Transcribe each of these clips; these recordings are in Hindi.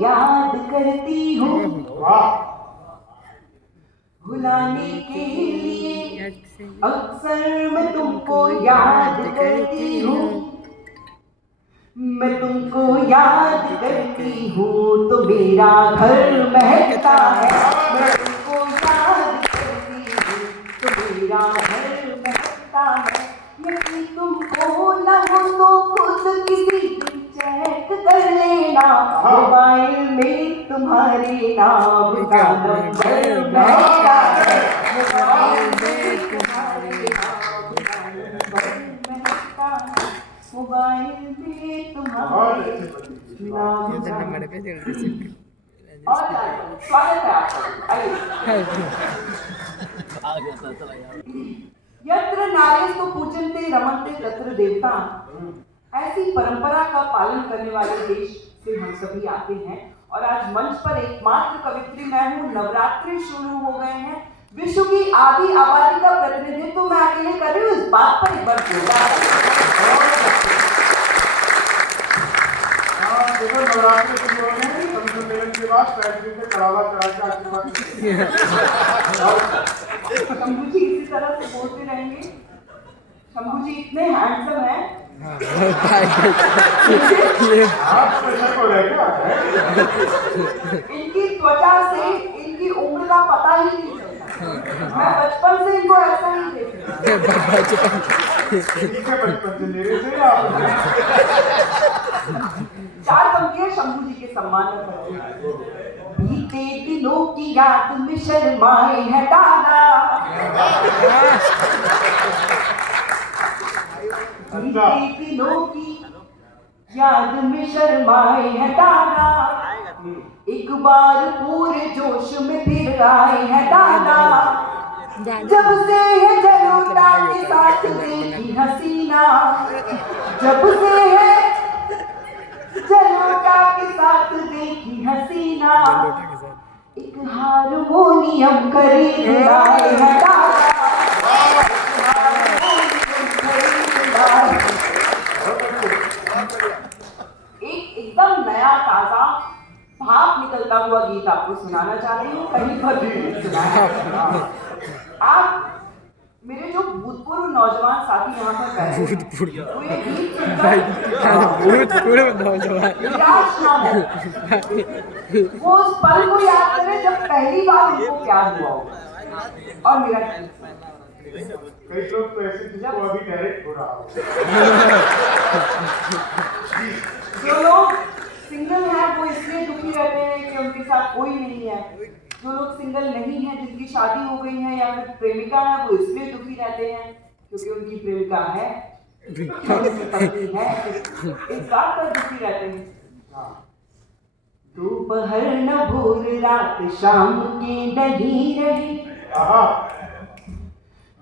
याद करती हूँ, भुलाने के लिए अक्सर मैं तुमको याद करती हूँ, मैं तुमको याद करती हूँ तो मेरा घर महकता है, मैं तुमको याद करती हूँ तो मेरा घर महकता है। यदि तुमको न हो तो खुद किसी दिन चेक कर लेना, मोबाइल में तुम्हारे नाम का नंबर महकता है, मोबाइल में तुम्हारे नाम का नंबर महकता है, मोबाइल में तुम्हारे नाम का नंबर। और स्वागत है आपका, आइए। यत्र नार्यस्तु पूजन्ते रमन्ते तत्र देवता, ऐसी परंपरा का पालन करने वाले देश से हम सभी आते हैं और आज मंच पर एकमात्र कवित्री मैं हूँ। नवरात्रि शुरू हो गए हैं, विश्व की आदि आबादी का प्रतिनिधित्व मैं अकेले कर रही हूँ, इस बात पर एक बार देखो नवरात्रि शुरू हो गए हैं, सम्मेलन के बाद फैक्ट्री से कड़ावा चढ़ा के आशीर्वाद शंभू जी इसी तरह से बोलते रहेंगे। शंभू जी इतने हैंडसम हैं, इनकी त्वचा से इनकी उम्र का पता ही नहीं चलता। मैं बचपन से इनको ऐसा ही देखती हूँ। चार पंक्तियां शंभू जी के सम्मान में। बीते दिनों की याद में शर्माए है दादा, बीते दिनों की याद में शर्माए है दादा, एक बार पूरे जोश में फिर आए हैं दादा, जब से है जलोटा के साथ देखी हसीना, जब से है जलोटा के साथ देखी हसीना, एक हारमोनियम खरीद लाए हैं दादा, एक एकदम नया ताजा भाप निकलता हुआ गीत आपको सुनाना चाह रही हूँ, कहीं पर भी नहीं सुनाया। आप मेरे जो भूतपूर्व नौजवान साथी यहाँ पर बैठे हैं, वो ये गीत निराश ना हो, वो उस पल को याद करें जब पहली बार उनको प्यार हुआ होगा। और मेरा कई लोग तो ऐसे जिसको अभी डायरेक्ट हो रहा हो। जो लोग सिंगल हैं वो इसलिए दुखी रहते हैं कि उनके साथ कोई नहीं है, जो लोग सिंगल नहीं हैं, जिनकी शादी हो गई है या फिर प्रेमिका है, वो इसलिए दुखी रहते हैं क्योंकि उनकी प्रेमिका है, पत्नी है, इस बात पर दुखी रहते हैं। दोपहर न भोर रात शाम के नहीं रही,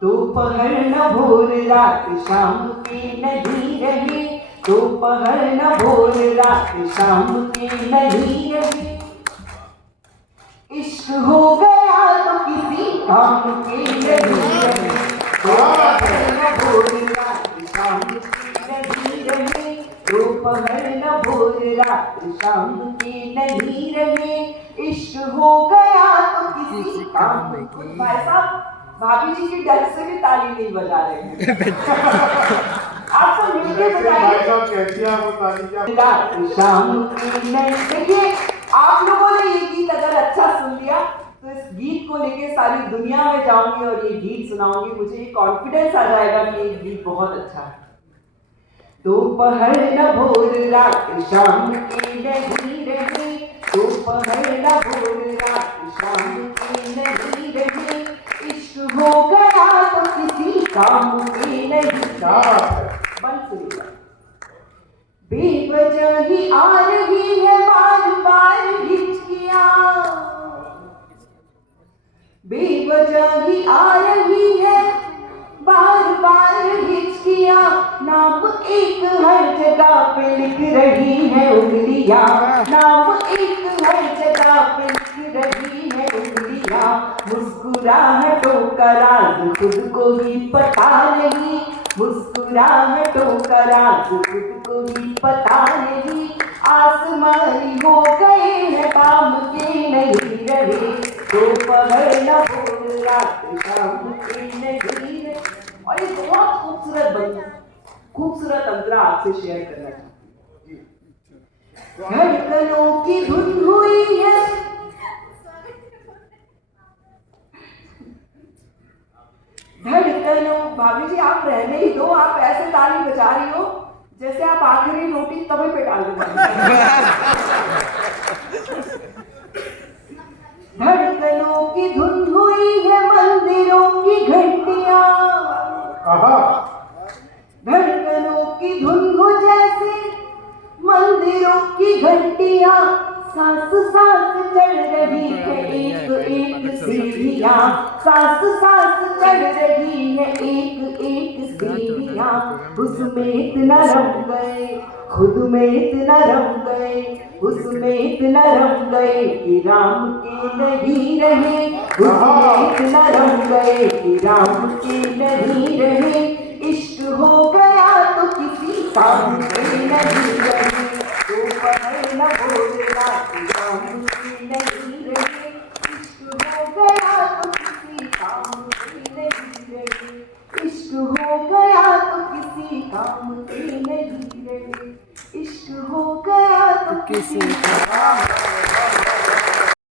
दोपहर न भोर रात शाम के नहीं रही, दोपहर न भोर रात शाम के नहीं रही, इश्क हो गया तो किसी काम के नहीं रही, दोपहर न भोर रात शाम के नहीं रही, दोपहर न भोर रात शाम के नहीं रही, इश्क हो गया तो किसी काम के। भाई साहब भाभी जी की डर से भी ताली नहीं बजा रहे हैं। आप सब मिलके बताइए। शाम की नहीं, देखिए आप लोगों ने ये गीत अगर अच्छा सुन लिया तो इस गीत को लेके सारी दुनिया में जाऊंगी और ये गीत सुनाऊंगी, मुझे ये कॉन्फिडेंस आ जाएगा कि ये गीत बहुत अच्छा है। दोपहर न भोर रात शाम की नहीं रही, दोपहर न भोर रात शाम की नहीं रही, इश्क हो गया तो किसी काम की नहीं। बेवजह ही आ रही है बार बार हिचकियां, बेवजह ही आ रही है बार बार हिचकियां, नाम एक हर जगह पे लिख रही है उंगलियां, नाम एक हर जगह पे लिख रही है उंगलियां, मुस्कुराहटों का राज खुद को ही पता नहीं, मुस्कुराहटों का राज खुद को ही पता नहीं, आसमानी हो गए आपसे शेयर करना चाहती हूँ। धड़कनों की धुन हुई है, धड़कनों, भाभी जी आप रहने ही दो, आप ऐसे ताली बजा रही हो जैसे आप आखिरी रोटी तवे पे डाल दो। धड़कनों की धुन हुई है मंदिरों की घंटियां, धड़कनों की धुन हो जैसे मंदिरों की घंटियां, सांस सांस चढ़ रही है एक एक सीढ़ियां, सांस सांस चढ़ रही है एक एक सीढ़ियां, उसमें इतना रम गए, खुद में इतना रम गए, उसमें इतना रम गए कि राम के नहीं रहे, उसमें इतना रम गए कि राम के नहीं रहे, इश्क हो गया तो किसी काम के नहीं रहे, तो पढ़े न बोलना कि राम के नहीं रहे, इश्क हो गया तो किसी काम के नहीं रहे, इश्क हो गया तो किसी काम के नहीं रहे, इश्क हो गया तो किसी काम